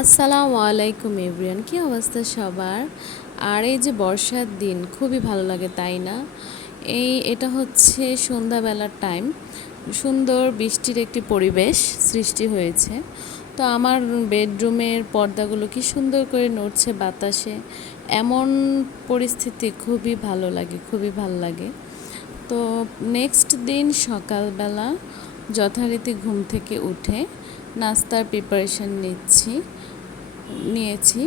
আসসালামু আলাইকুম এভরিওয়ান, কী অবস্থা সবার? আর এই যে বর্ষার দিন খুবই ভালো লাগে, তাই না? এটা হচ্ছে সন্ধ্যাবেলার টাইম, সুন্দর বৃষ্টির একটি পরিবেশ সৃষ্টি হয়েছে। তো আমার বেডরুমের পর্দাগুলো কি সুন্দর করে নড়ছে বাতাসে, এমন পরিস্থিতি খুবই ভালো লাগে, খুবই ভালো লাগে। তো নেক্সট দিন সকালবেলা যথারীতি ঘুম থেকে উঠে নাস্তার প্রিপারেশন নিয়েছি।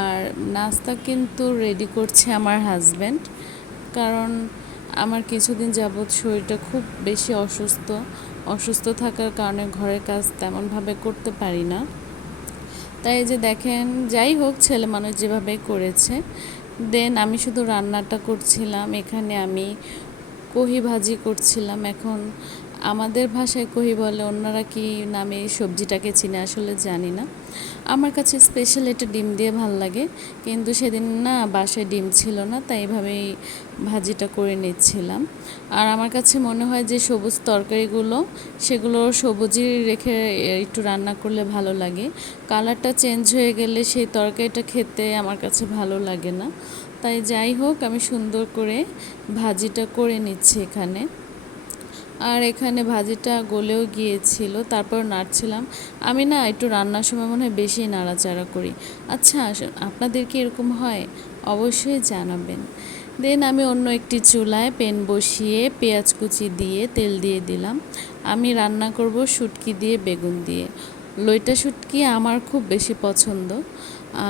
আর নাস্তা কিন্তু রেডি করছে আমার হাজব্যান্ড, কারণ আমার কিছুদিন যাবৎ শরীরটা খুব বেশি অসুস্থ থাকার কারণে ঘরের কাজ তেমনভাবে করতে পারি না। তাই যে দেখেন, যাই হোক ছেলে মানুষ যেভাবে করেছে। দেন আমি শুধু রান্নাটা করছিলাম, এখানে আমি কহি ভাজি করছিলাম। এখন আমাদের ভাষায় কহি বলে, অন্যরা কি নামে সবজিটাকে চিনে আসলে জানি না। আমার কাছে স্পেশাল এটা ডিম দিয়ে ভাল লাগে, কিন্তু সেদিন না বাসায় ডিম ছিল না, তাই এইভাবেই ভাজিটা করে নিচ্ছিলাম। আর আমার কাছে মনে হয় যে সবুজ তরকারিগুলো, সেগুলো সবুজই রেখে একটু রান্না করলে ভালো লাগে। কালারটা চেঞ্জ হয়ে গেলে সেই তরকারিটা খেতে আমার কাছে ভালো লাগে না। তাই যাই হোক, আমি সুন্দর করে ভাজিটা করে নিচ্ছি এখানে। আর এখানে ভাজিটা গলেও গিয়েছিল, তারপর নাড়ছিলাম। আমি না একটু রান্নার সময় মনে হয় বেশি নাড়াচাড়া করি। আচ্ছা, আপনাদের কি এরকম হয়? অবশ্যই জানাবেন। দেন আমি অন্য একটি চুলায় প্যান বসিয়ে পেঁয়াজ কুচি দিয়ে তেল দিয়ে দিলাম। আমি রান্না করব শুটকি দিয়ে, বেগুন দিয়ে। লইটা শুটকি আমার খুব বেশি পছন্দ।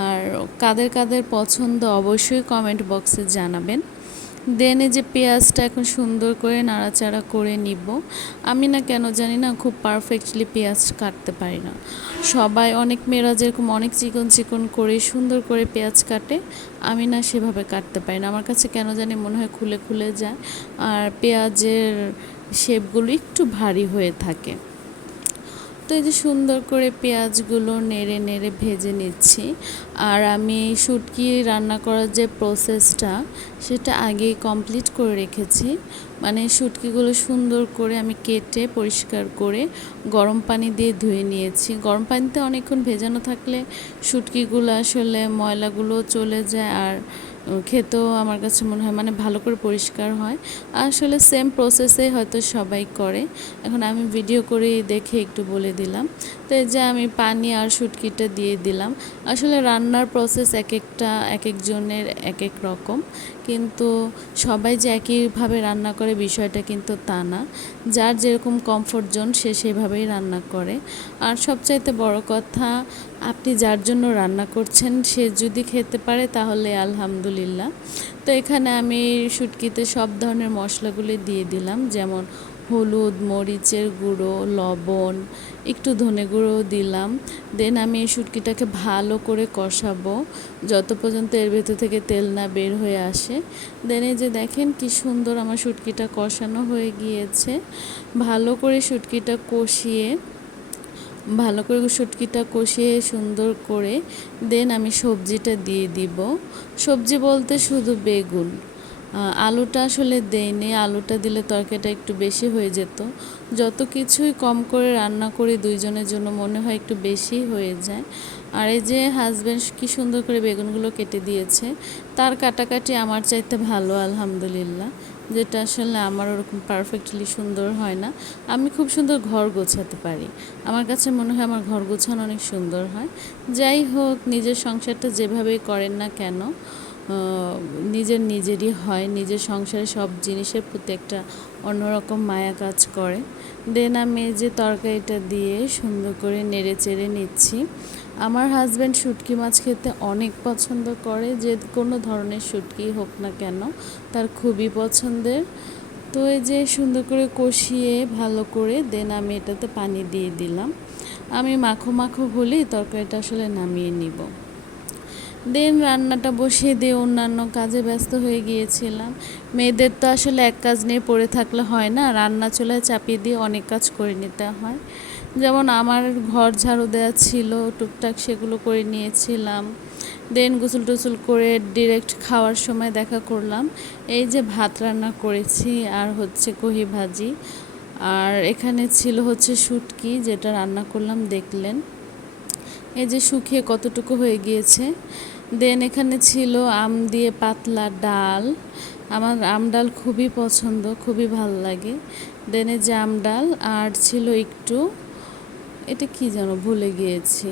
আর কাদের কাদের পছন্দ অবশ্যই কমেন্ট বক্সে জানাবেন। দেন এই যে পেঁয়াজটা এখন সুন্দর করে নাড়াচাড়া করে নিব। আমি না কেন জানি না খুব পারফেক্টলি পেঁয়াজ কাটতে পারি না। সবাই, অনেক মেয়েরা যেরকম অনেক চিকন চিকন করে সুন্দর করে পেঁয়াজ কাটে, আমি না সেভাবে কাটতে পারি না। আমার কাছে কেন জানি মনে হয় খুলে খুলে যায়, আর পেঁয়াজের শেপগুলো একটু ভারী হয়ে থাকে। তো এই যে সুন্দর করে পেঁয়াজগুলো নেড়ে নেড়ে ভেজে নিচ্ছি। আর আমি শুটকি রান্না করার যে প্রসেসটা, সেটা আগেই কমপ্লিট করে রেখেছি। মানে শুটকিগুলো সুন্দর করে আমি কেটে পরিষ্কার করে গরম পানি দিয়ে ধুয়ে নিয়েছি। গরম পানিতে অনেকক্ষণ ভেজানো থাকলে শুটকিগুলো আসলে ময়লাগুলো চলে যায়, আর খেতেও আমার কাছে মনে হয় মানে ভালো করে পরিষ্কার হয়। আসলে সেম প্রসেসে হয়তো সবাই করে, এখন আমি ভিডিও করে দেখে একটু বলে দিলাম। তো এই যে আমি পানি আর শুটকিটা দিয়ে দিলাম। আসলে রান্নার প্রসেস এক একজনের এক এক রকম, কিন্তু সবাই যে একইভাবে রান্না করে বিষয়টা কিন্তু তা না। যার যেরকম কমফোর্ট জোন সে সেভাবেই রান্না করে। আর সবচাইতে বড় কথা, আপনি যার জন্য রান্না করছেন সে যদি খেতে পারে তাহলে আলহামদুলিল্লাহ। তো এখানে আমি শুটকিতে সব ধরনের মশলাগুলি দিয়ে দিলাম, যেমন হলুদ, মরিচের গুঁড়ো, লবণ, একটু ধনে গুঁড়োও দিলাম। দেন আমি এই শুটকিটাকে ভালো করে কষাবো যত পর্যন্ত এর ভেতর থেকে তেল না বের হয়ে আসে। দেন এই যে দেখেন কি সুন্দর আমার শুটকিটা কষানো হয়ে গিয়েছে। ভালো করে শুটকিটা কষিয়ে সুন্দর করে দেন আমি সবজিটা দিয়ে দিব। সবজি বলতে শুধু বেগুন, আলুটা আসলে দেইনি। আলুটা দিলে তরকারিটা একটু বেশি হয়ে যেত। যত কিছুই কম করে রান্না করি দুইজনের জন্য মনে হয় একটু বেশি হয়ে যায়। আর এই যে হাজব্যান্ড কি সুন্দর করে বেগুনগুলো কেটে দিয়েছে। তার কাটাকাটি আমার চাইতে ভালো আলহামদুলিল্লাহ, যেটা আসলে আমার ওরকম পারফেক্টলি সুন্দর হয় না। আমি খুব সুন্দর ঘর গোছাতে পারি, আমার কাছে মনে হয় আমার ঘর গোছানো অনেক সুন্দর হয়। যাই হোক, নিজের সংসারটা যেভাবেই করেন না কেন, নিজেরই হয়। নিজের সংসারে সব জিনিসের প্রতি একটা অন্যরকম মায়া কাজ করে। দেন আমি যে তরকারিটা দিয়ে সুন্দর করে নেড়ে চেড়ে নিচ্ছি। আমার হাজব্যান্ড শুটকি মাছ খেতে অনেক পছন্দ করে, যে কোনো ধরনের শুটকি হোক না কেন তার খুবই পছন্দের। তো এই যে সুন্দর করে কষিয়ে ভালো করে দেন আমি এটাতে পানি দিয়ে দিলাম। আমি মাখো মাখো হলেই তরকারিটা আসলে নামিয়ে নিব। দেন রান্নাটা বসিয়ে দিয়ে অন্যান্য কাজে ব্যস্ত হয়ে গিয়েছিলাম। মেয়েদের তো আসলে এক কাজ নিয়ে পড়ে থাকলে হয় না, রান্না চুলায় চাপিয়ে দিয়ে অনেক কাজ করে নিতে হয়। যেমন আমার ঘর ঝাড়ু দেওয়া ছিল টুকটাক, সেগুলো করে নিয়েছিলাম। দেন গোসল টোসল করে ডিরেক্ট খাওয়ার সময় দেখা করলাম এই যে ভাত রান্না করেছি আর হচ্ছে কহি ভাজি, আর এখানে ছিল হচ্ছে শুটকি যেটা রান্না করলাম দেখলেন। এই যে শুকিয়ে কতটুকু হয়ে গিয়েছে। দেন এখানে ছিল আম দিয়ে পাতলা ডাল। আমার আম ডাল খুবই পছন্দ, খুবই ভাল লাগে। দেন এই যে আম ডাল আর ছিল একটু, এটা কি যেন ভুলে গিয়েছি।